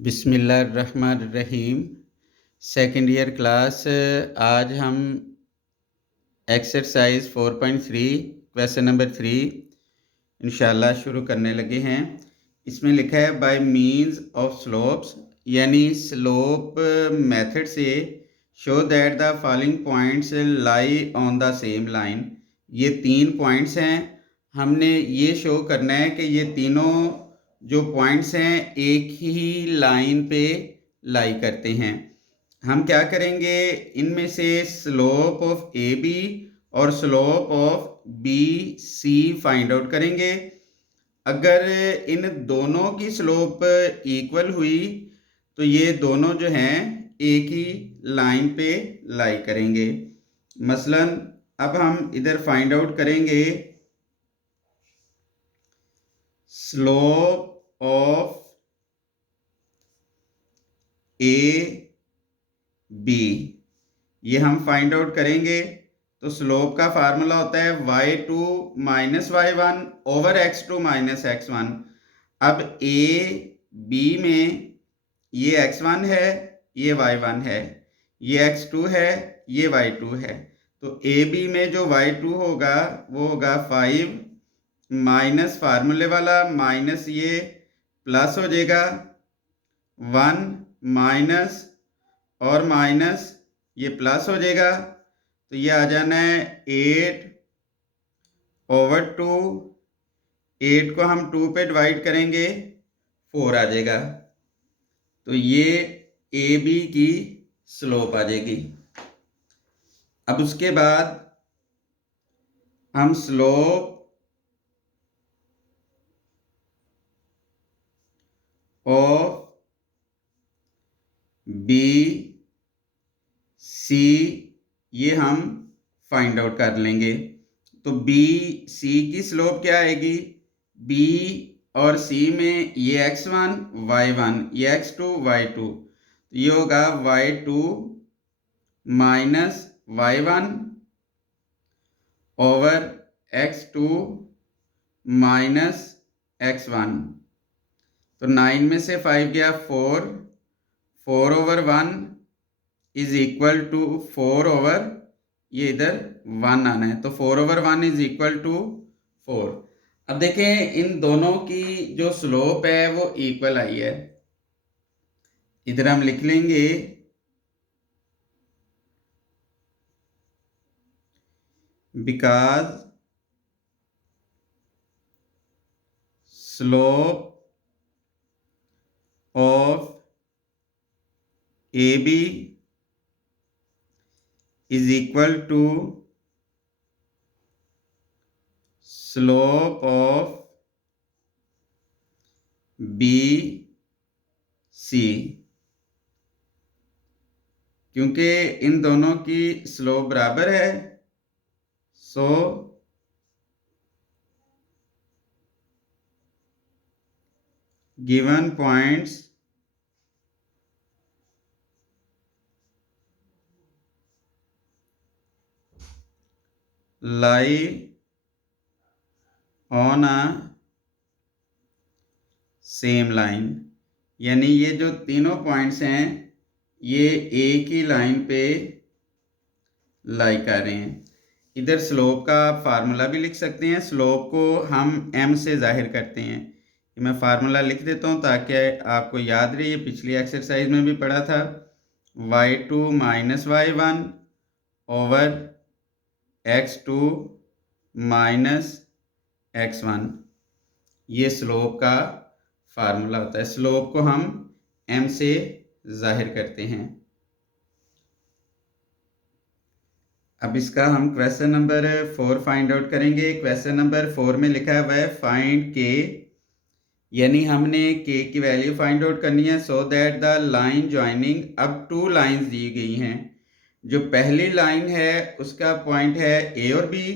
बिस्मिल्लाहिर्रहमानिर्रहीम। Second year class. आज हम एक्सरसाइज 4.3 क्वेश्चन नंबर 3 इंशाल्लाह शुरू करने लगे हैं। इसमें लिखा है बाय मींस ऑफ स्लोप्स, यानी स्लोप मेथड से show that the following points lie on the same line. ये 3 पॉइंट्स हैं। हमने ये शो करना है कि ये तीनों जो पॉइंट्स हैं एक ही लाइन पे लाई करते हैं। हम क्या करेंगे, इनमें से स्लोप ऑफ ए बी और slope of B C find out करेंगे। अगर इन दोनों की स्लोप इक्वल हुई तो ये दोनों जो हैं एक ही लाइन पे लाई करेंगे। मसलन अब हम इधर फाइंड आउट करेंगे स्लोप ऑफ ए बी, ये हम फाइंड आउट करेंगे। तो स्लोप का फार्मूला होता है y2 minus y1 over x2 minus x1। अब ए बी में ये x1 है, ये y1 है, ये x2 है, ये y2 है। तो ए बी में जो y2 होगा वो होगा 5 माइनस फार्मूले वाला माइनस ये प्लस हो जाएगा 1 माइनस और माइनस ये प्लस हो जाएगा। तो ये आ जाना है 8 ओवर 2। 8 को हम 2 पे डिवाइड करेंगे 4 आ जाएगा। तो ये ए बी की स्लोप आ जाएगी। अब उसके बाद हम स्लोप ऑफ बी सी ये हम फाइंड आउट कर लेंगे। तो बी सी की स्लोप क्या आएगी, बी और सी में ये x1 y1 ये x2 y2, तो ये होगा y2 minus y1 over x2 minus x1। तो 9 में से 5 गया 4, 4 over 1 is equal to 4 over ये इधर 1 आना है, तो 4 ओवर 1 इज इक्वल टू 4। अब देखें इन दोनों की जो स्लोप है वो इक्वल आई है। इधर हम लिख लेंगे because slope of A B is equal to slope of B C, क्योंकि इन दोनों की स्लोप बराबर है। So given points lie on a same line, यानी ये जो तीनों पॉइंट्स हैं ये एक ही लाइन पे लाई कर रहे हैं। इधर स्लोप का फार्मूला भी लिख सकते हैं। स्लोप को हम m से जाहिर करते हैं। मैं फार्मूला लिख देता हूँ ताकि आपको याद रहे, ये पिछली एक्सरसाइज में भी पढ़ा था। y2 minus y1 over x2 minus x1, ये स्लोप का फार्मूला होता है। स्लोप को हम m से जाहिर करते हैं। अब इसका हम क्वेश्चन नंबर 4 फाइंड आउट करेंगे। क्वेश्चन नंबर 4 में लिखा हुआ है फाइंड के, यानी हमने के की वैल्यू फाइंड आउट करनी है so that the line joining, अब 2 लाइंस दी गई हैं। जो पहली लाइन है उसका पॉइंट है ए और B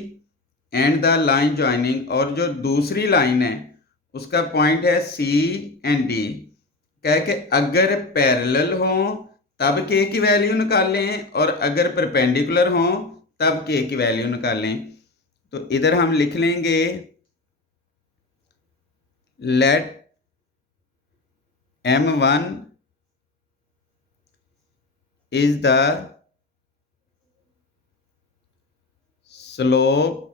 and the line joining, और जो दूसरी लाइन है उसका पॉइंट है सी एंड डी। कह के अगर पैरेलल हों तब के की वैल्यू निकालें और अगर परपेंडिकुलर हों तब के की वैल्यू निकालें। तो इधर हम लिख लेंगे late m1 is the slope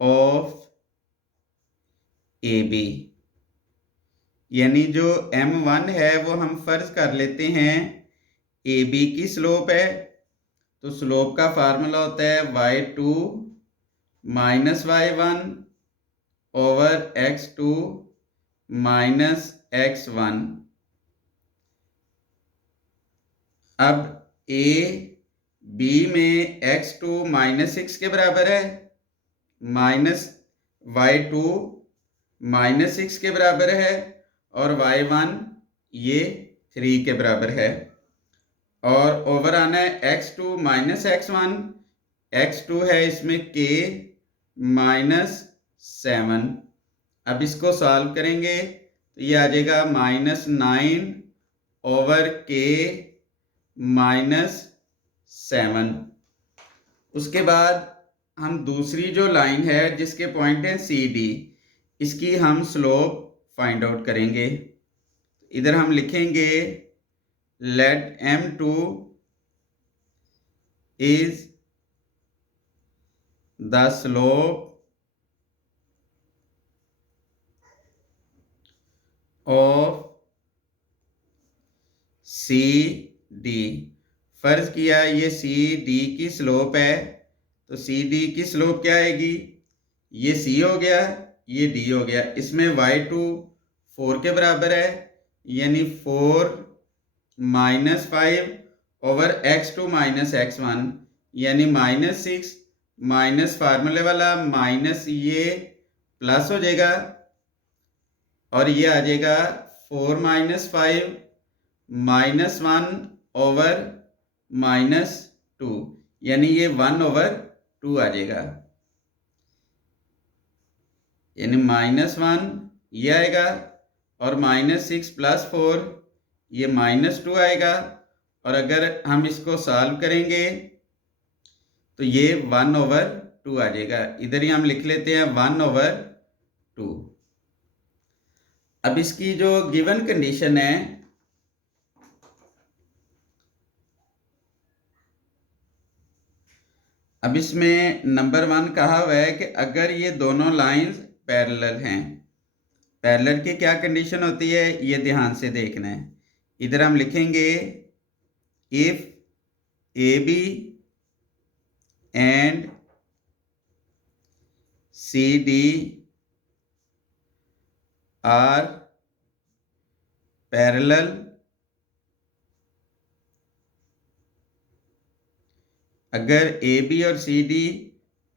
of AB। यानी जो M1 है वो हम फर्ज कर लेते हैं AB की स्लोप है, तो स्लोप का फार्मूला होता है y2 minus y1 over x2 minus x1। अब A B में x2 माइनस 6 के बराबर है, माइनस y2 माइनस 6 के बराबर है, और y1 ये 3 के बराबर है, और ओवर आना है x2 माइनस x1। x2 है इसमें k माइनस 7। अब इसको सॉल्व करेंगे तो ये आ जाएगा माइनस 9 ओवर k माइनस 7। उसके बाद हम दूसरी जो लाइन है जिसके पॉइंट है सी डी, इसकी हम स्लोप फाइंड आउट करेंगे। इधर हम लिखेंगे let M2 is the slope of C D. फर्ज किया ये सी डी की स्लोप है, तो सी डी की स्लोप क्या आएगी, ये सी हो गया, ये डी हो गया। इसमें y2 4 के बराबर है, यानी 4 minus 5 over x2 minus x1, यानी माइनस 6 माइनस फार्मूले वाला माइनस ये प्लस हो जाएगा, और ये आ जाएगा 4 माइनस 5 माइनस 1 ओवर माइनस 2, यानी ये 1 ओवर 2 आ जाएगा, यानी माइनस 1 ये आएगा, और माइनस 6 प्लस 4 ये माइनस 2 आएगा। और अगर हम इसको सॉल्व करेंगे तो ये 1 ओवर 2 आ जाएगा। इधर ही हम लिख लेते हैं 1 ओवर 2। अब इसकी जो गिवन कंडीशन है, अब इसमें नंबर 1 कहा हुआ है कि अगर ये दोनों लाइंस पैरेलल हैं। पैरेलल की क्या कंडीशन होती है ये ध्यान से देखना है। इधर हम लिखेंगे if AB and CD are parallel अगर AB और CD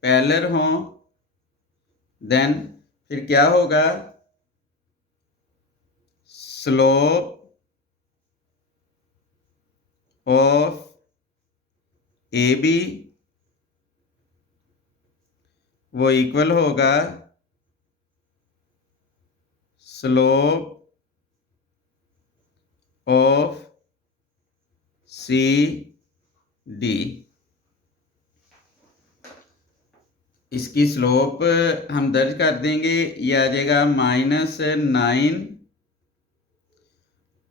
पैरेलल हों देन फिर क्या होगा, स्लोप ऑफ AB वो इक्वल होगा स्लोप ऑफ CD। इसकी स्लोप हम दर्ज कर देंगे, ये आ जाएगा minus 9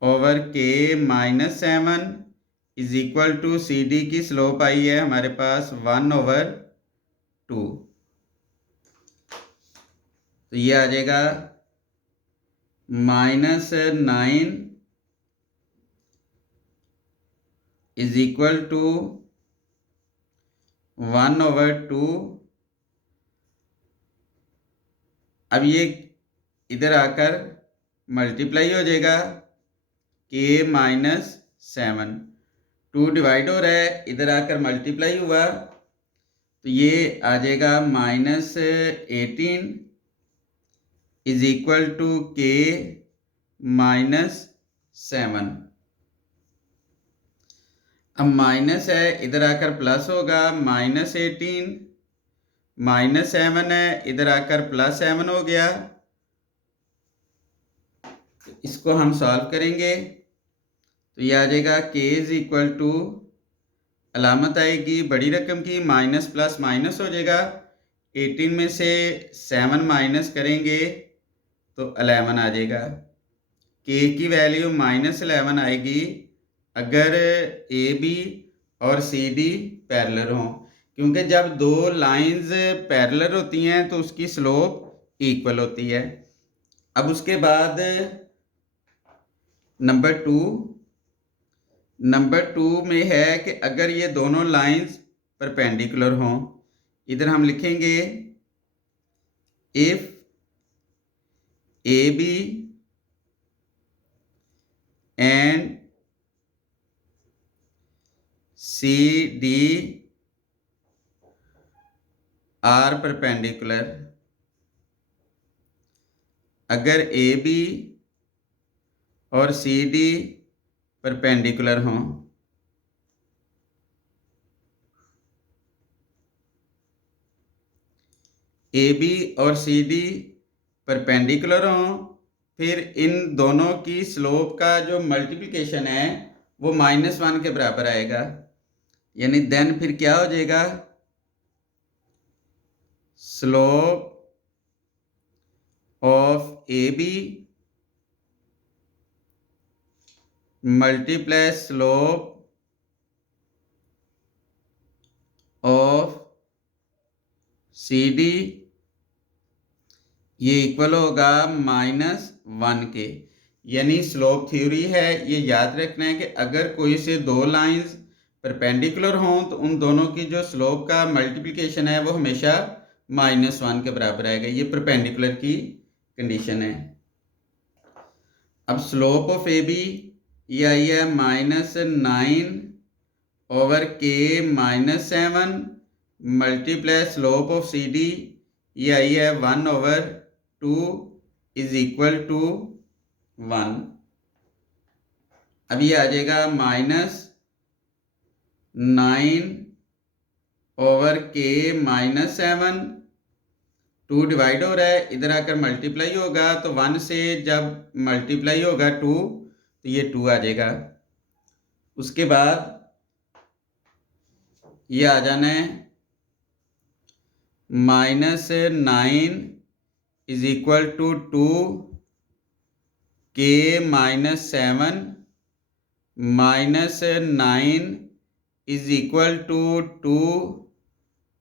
over k minus 7 is equal to CD की स्लोप आई है हमारे पास 1 ओवर 2, तो ये आ जाएगा minus 9 is equal to 1 over 2। अब ये इधर आकर मल्टीप्लाई हो जाएगा k माइनस 7, 2 डिवाइड हो रहा है, इधर आकर मल्टीप्लाई हुआ तो ये आ जाएगा minus 18 is equal to k minus 7। अब माइनस है, इधर आकर प्लस होगा, माइनस 18 माइनस 7 है, इधर आकर प्लस 7 हो गया। तो इसको हम सॉल्व करेंगे तो ये आ जाएगा k इज इक्वल टू, अलामत आएगी बड़ी रकम की, माइनस प्लस माइनस हो जाएगा, 18 में से 7 माइनस करेंगे तो 11 आ जाएगा। के की वैल्यू -11 आएगी अगर ए बी और सी डी पैरेलल हों, क्योंकि जब दो लाइंस पैरेलल होती हैं तो उसकी स्लोप इक्वल होती है। अब उसके बाद नंबर टू में है कि अगर ये दोनों लाइंस परपेंडिकुलर हों, इधर हम लिखेंगे if A B and C D are perpendicular. अगर ए बी और सी डी परपेंडिकुलर हों, ए बी और सी डी परपेंडिकुलर हों, फिर इन दोनों की स्लोप का जो मल्टीप्लिकेशन है वो -1 के बराबर आएगा। यानी देन फिर क्या हो जाएगा, slope of A B multiply slope of C D, ये इक्वल होगा -1 के। यानी स्लोप थ्योरी है, ये याद रखना है कि अगर कोई से दो लाइंस परपेंडिकुलर हों तो उन दोनों की जो स्लोप का मल्टीप्लिकेशन है वो हमेशा -1 के बराबर आएगा। ये परपेंडिकुलर की कंडीशन है। अब स्लोप ऑफ ए बी ये आई है -9 over k -7 multiply slope of C D ये आई है 1/2 इज इक्वल टू 1। अब ये आ जाएगा -9 ओवर के -7, 2 डिवाइड हो रहा है, इधर आकर मल्टीप्लाई होगा तो 1 से जब मल्टीप्लाई होगा 2 तो ये 2 आ जाएगा। उसके बाद ये आ जाना है -9 इज इक्वल टू 2 के -7 -9 इज इक्वल टू 2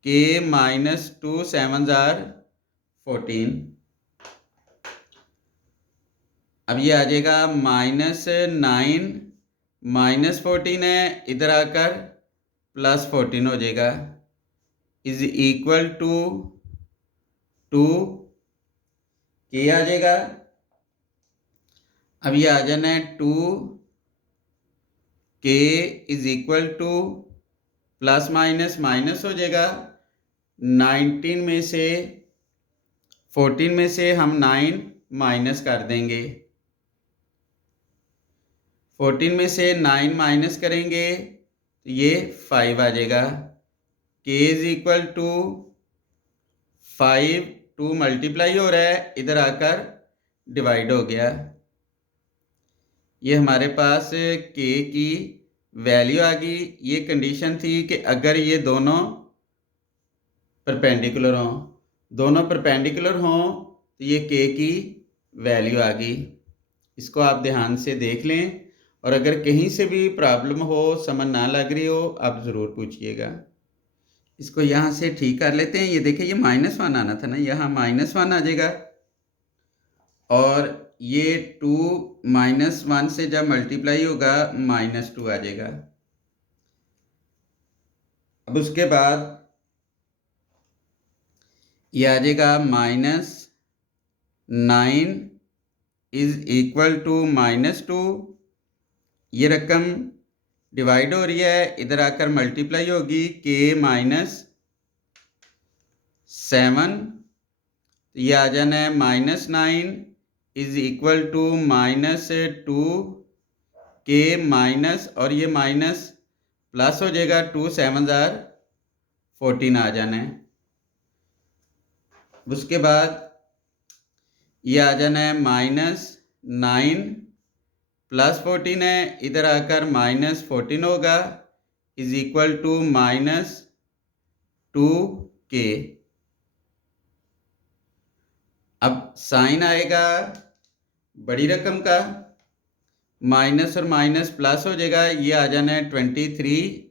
के -2 7 जार 14। अब ये आ जाएगा -9 -14 है, इधर आकर +14 हो जाएगा इज इक्वल टू 2 के आ जाएगा। अब ये आ जाना है 2 के is equal two plus minus minus हो जाएगा। 19 में से 14 में से हम 9 माइनस कर देंगे, 14 में से 9 माइनस करेंगे तो ये 5 आ जाएगा। के इज इक्वल टू 5, 2 मल्टीप्लाई हो रहा है, इधर आकर डिवाइड हो गया। ये हमारे पास के की वैल्यू आ गई। ये कंडीशन थी कि अगर ये दोनों परपेंडिकुलर हों, दोनों परपेंडिकुलर हों तो ये के की वैल्यू आ गई। इसको आप ध्यान से देख लें और अगर कहीं से भी प्रॉब्लम हो, समझ ना लग रही हो, आप ज़रूर पूछिएगा। इसको यहाँ से ठीक कर लेते हैं। ये देखिए ये -1 आना था ना, यहाँ -1 आ जाएगा और ये 2 -1 से जब मल्टीप्लाई होगा -2 आ जाएगा। अब उसके बाद ये आ जाएगा -9 इज इक्वल टू -2। ये रकम डिवाइड हो रही है, इधर आकर मल्टीप्लाई होगी के -7, ये आ जाना है -9 इज इक्वल टू -2 के माइनस, और ये माइनस प्लस हो जाएगा, 2 7 जार 14 आ जाना है। उसके बाद ये आ जाना है -9 प्लस 14 है, इधर आकर -14 होगा इज इक्वल टू -2 के। अब साइन आएगा बड़ी रकम का, माइनस और माइनस प्लस हो जाएगा, ये आ जाना है 23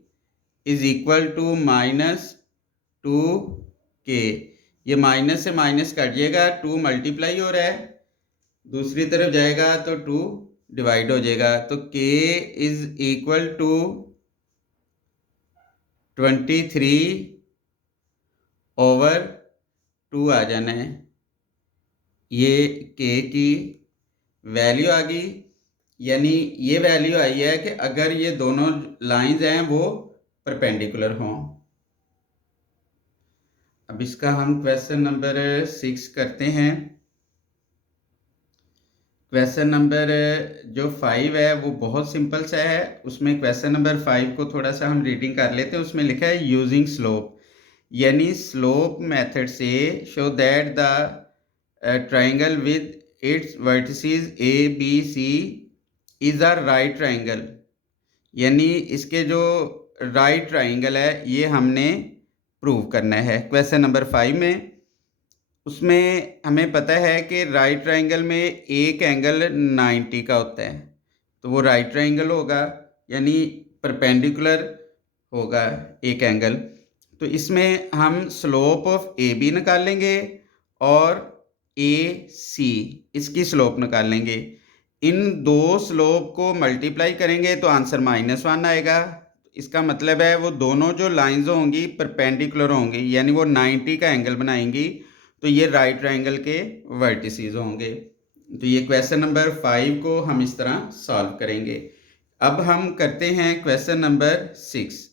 इज इक्वल टू -2k। ये माइनस से माइनस कट जाएगा, 2 मल्टीप्लाई हो रहा है, दूसरी तरफ जाएगा तो 2 डिवाइड हो जाएगा, तो k इज इक्वल टू 23/2 आ जाना है। ये k की वैल्यू आ गई, यानी ये वैल्यू आई है कि अगर ये दोनों लाइंस हैं वो परपेंडिकुलर हों। अब इसका हम क्वेश्चन नंबर 6 करते हैं। क्वेश्चन नंबर जो 5 है वो बहुत सिंपल सा है। उसमें क्वेश्चन नंबर 5 को थोड़ा सा हम रीडिंग कर लेते हैं। उसमें लिखा है यूजिंग स्लोप, यानी स्लोप मेथड से show that the triangle with its vertices A B C is a right triangle, यानी इसके जो राइट ट्राइंगल है ये हमने प्रूव करना है क्वेश्चन नंबर 5 में। उसमें हमें पता है कि राइट ट्राइंगल में एक एंगल 90 का होता है, तो वो राइट ट्राइंगल होगा, यानी परपेंडिकुलर होगा एक एंगल। तो इसमें हम स्लोप ऑफ ए बी निकालेंगे और ए सी इसकी स्लोप निकालेंगे। इन दो स्लोप को मल्टीप्लाई करेंगे तो आंसर -1 आएगा। इसका मतलब है वो दोनों जो लाइंस होंगी परपेंडिकुलर होंगी, यानी वो 90 का एंगल बनाएंगी, तो ये राइट ट्राइंगल के वर्टिसेस होंगे। तो ये क्वेश्चन नंबर 5 को हम इस तरह सॉल्व करेंगे। अब हम करते हैं क्वेश्चन नंबर 6।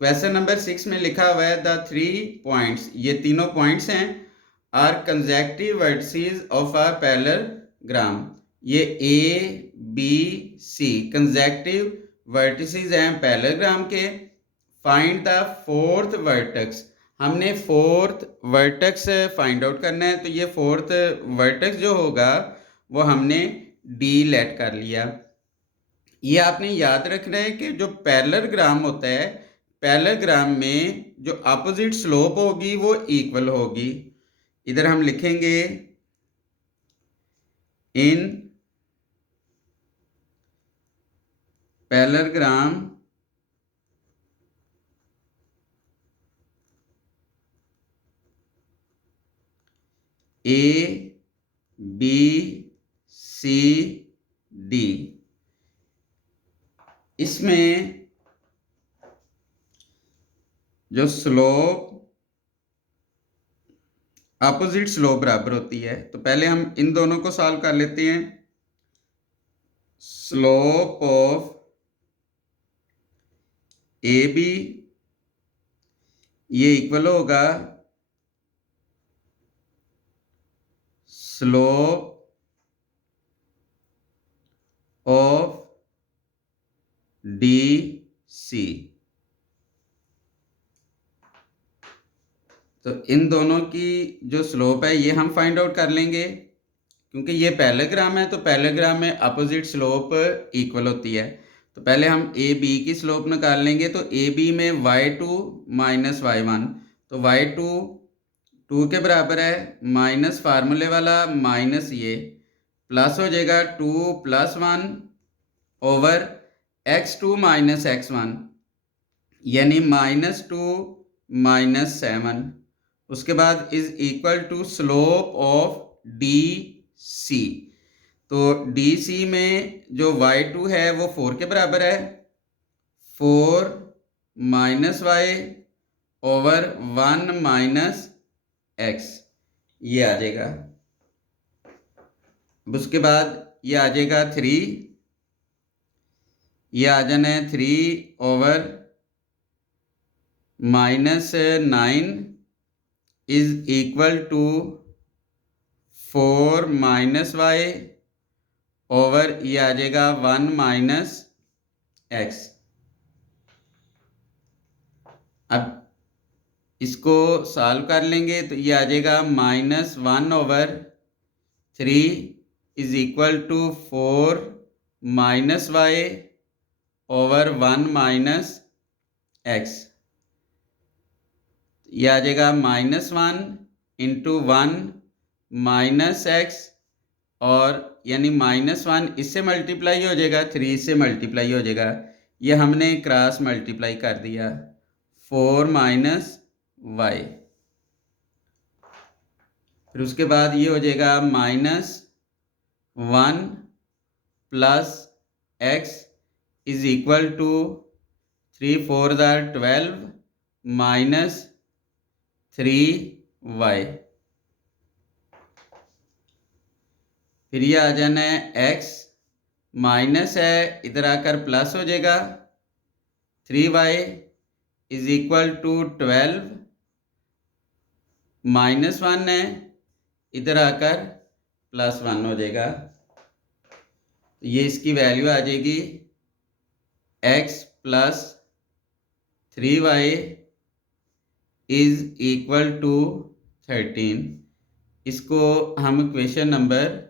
क्वेश्चन नंबर 6 में लिखा हुआ है द 3 पॉइंट्स, ये तीनों पॉइंट्स हैं, are consecutive vertices of a parallelogram. ये a B c consecutive vertices हैं पैरेललोग्राम के। फाइंड द फोर्थ वर्टेक्स, हमने फोर्थ वर्टेक्स फाइंड आउट करना है। तो ये फोर्थ वर्टेक्स जो होगा वो हमने डी लेट कर लिया। ये आपने याद रखना है कि जो पैरेललोग्राम होता है, पैरेललोग्राम में जो अपोजिट स्लोप होगी वो इक्वल होगी। इधर हम लिखेंगे in parallelogram A B C D, इसमें जो स्लोप अपोजिट स्लोप बराबर होती है, तो पहले हम इन दोनों को सॉल्व कर लेते हैं। स्लोप ऑफ ए बी ये इक्वल होगा स्लोप ऑफ डी सी। तो इन दोनों की जो स्लोप है ये हम फाइंड आउट कर लेंगे, क्योंकि ये पैरेललोग्राम है तो पैरेललोग्राम में अपोजिट स्लोप इक्वल होती है। तो पहले हम ए बी की स्लोप निकाल लेंगे। तो ए बी में y2 माइनस y1, तो y2 2 के बराबर है, माइनस फार्मूले वाला माइनस ये प्लस हो जाएगा 2 + 1 ओवर x2 माइनस x1, यानी -2 - 7। उसके बाद is equal to slope of D C. तो डी सी में जो y2 है वो 4 के बराबर है, 4 - y ओवर 1 - x, ये आ जाएगा। उसके बाद ये आ जाएगा 3, ये आ जाना है 3 over -9 is equal to 4 - y over ये आ जाएगा 1 - x। अब इसको सॉल्व कर लेंगे तो ये आ जाएगा -1 over 3 is equal to 4 - y over 1 - x। ये आ जाएगा -1 × 1 - x और यानी -1 इससे मल्टीप्लाई हो जाएगा, 3 से मल्टीप्लाई हो जाएगा। ये हमने क्रॉस मल्टीप्लाई कर दिया, 4 माइनस वाई। फिर उसके बाद ये हो जाएगा -1 plus x is equal to 3 4 12 minus 3y। फिर ये आ जाना है x माइनस है, इधर आकर प्लस हो जाएगा, 3y इज इक्वल टू 12 -1 है, इधर आकर +1 हो जाएगा। तो ये इसकी वैल्यू आ जाएगी x plus 3y is equal to 13। इसको हम क्वेश्चन नंबर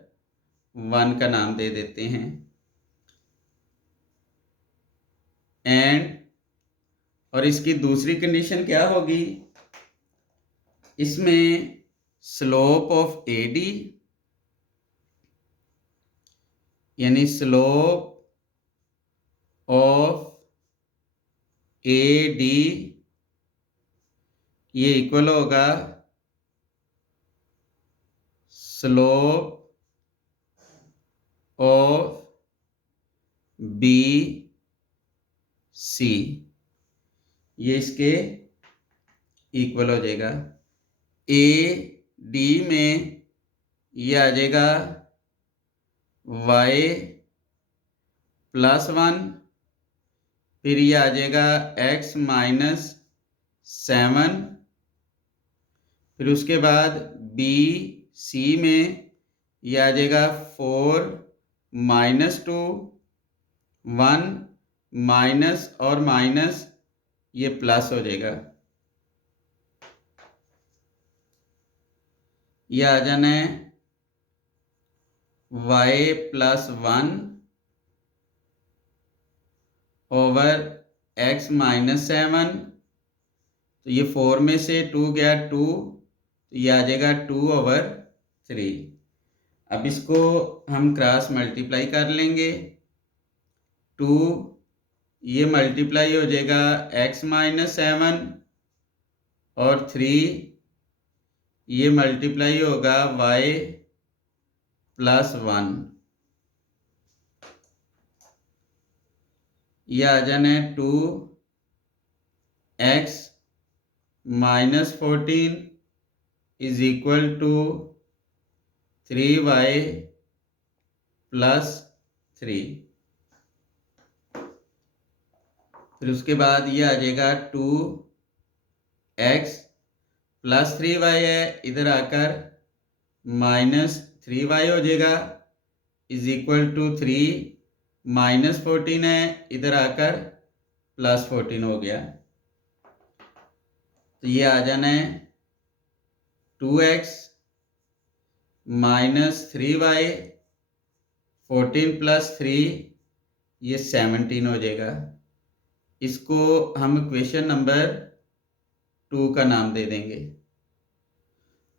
1 का नाम दे देते हैं। एंड और इसकी दूसरी कंडीशन क्या होगी, इसमें स्लोप ऑफ AD यानी स्लोप ऑफ AD ये इक्वल होगा स्लोप ऑफ BC, ये इसके इक्वल हो जाएगा। AD में ये आ जाएगा y +1, फिर ये आ जाएगा x -7, फिर उसके बाद BC में ये आ जाएगा 4 -2, 1 माइनस और माइनस ये प्लस हो जाएगा। ये आ जाना है y +1 ओवर x -7, तो ये 4 में से 2 गया 2, तो ये आ जाएगा 2/3। अब इसको हम क्रॉस मल्टीप्लाई कर लेंगे, 2 ये मल्टीप्लाई हो जाएगा x -7 और 3 ये मल्टीप्लाई होगा y +1। ये आ जाना है 2x -14 is equal to 3y +3। फिर उसके बाद ये आ जाएगा 2x +3y है, इधर आकर -3y हो जाएगा, इज इक्वल टू 3 -14 है, इधर आकर +14 हो गया। तो ये आ जाना है 2x -3y 14 + 3 ये 17 हो जाएगा। इसको हम क्वेश्चन नंबर 2 का नाम दे देंगे।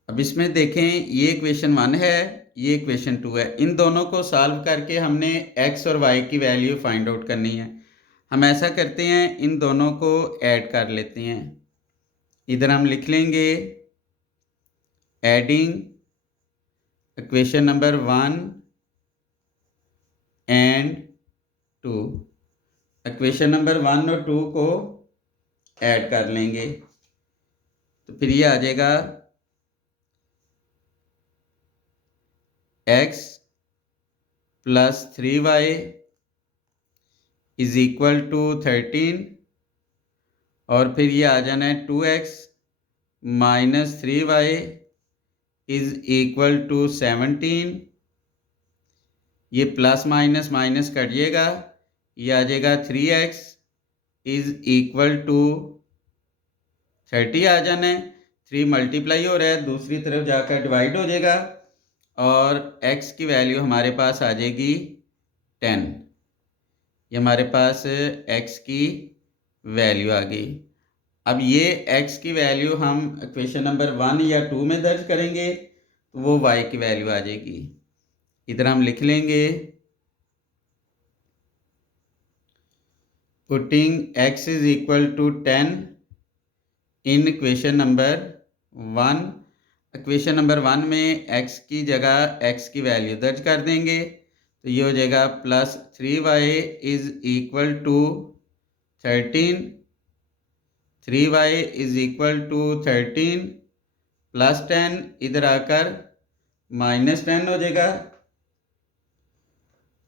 अब इसमें देखें, ये क्वेश्चन 1 है, ये क्वेश्चन 2 है। इन दोनों को सॉल्व करके हमने x और y की वैल्यू फाइंड आउट करनी है। हम ऐसा करते हैं, इन दोनों को ऐड कर लेते हैं। इधर हम लिख लेंगे adding equation number 1 and 2। Equation number 1 और 2 को ऐड कर लेंगे, तो फिर ये आ जाएगा x +3y is equal to 13, और फिर ये आ जाना है 2x -3y is equal to 17। ये प्लस माइनस माइनस कटिएगा, ये आ जाएगा 3x इज इक्वल टू 30 आ जाना है। 3 मल्टीप्लाई हो रहा है, दूसरी तरफ जाकर डिवाइड हो जाएगा और x की वैल्यू हमारे पास आ जाएगी 10। ये हमारे पास x की वैल्यू आ गई। अब ये x की वैल्यू हम इक्वेशन नंबर 1 या 2 में दर्ज करेंगे तो वो y की वैल्यू आ जाएगी। इधर हम लिख लेंगे putting x is equal to 10 in equation number 1। Equation number 1 में x की जगह x की वैल्यू दर्ज कर देंगे, तो ये हो जाएगा plus 3y is equal to 13, 3y is equal to 13 plus 10, इधर आकर माइनस 10 हो जाएगा,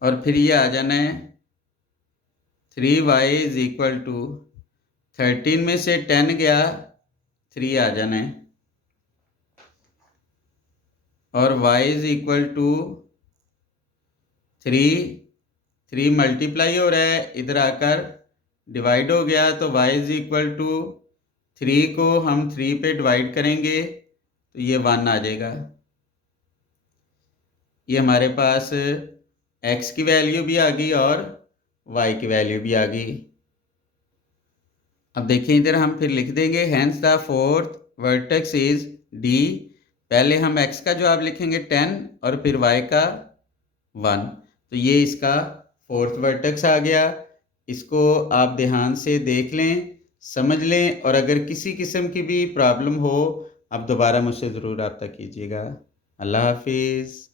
और फिर ये आ जाना है 3y इज इक्वल टू 13 में से 10 गया 3 आ जाना है, और y is equal to 3 multiply हो रहा है, इधर आकर डिवाइड हो गया, तो y इज इक्वल टू 3 को हम 3 पे डिवाइड करेंगे तो ये 1 आ जाएगा। ये हमारे पास x की वैल्यू भी आ गई और y की वैल्यू भी आ गई। अब देखिए इधर हम फिर लिख देंगे hence the fourth vertex is D। पहले हम x का जवाब लिखेंगे 10 और फिर y का 1, तो ये इसका फोर्थ वर्टेक्स आ गया। इसको आप ध्यान से देख लें, समझ लें, और अगर किसी किस्म की भी प्रॉब्लम हो आप दोबारा मुझसे ज़रूर रब्ता कीजिएगा। अल्लाह हाफिज़।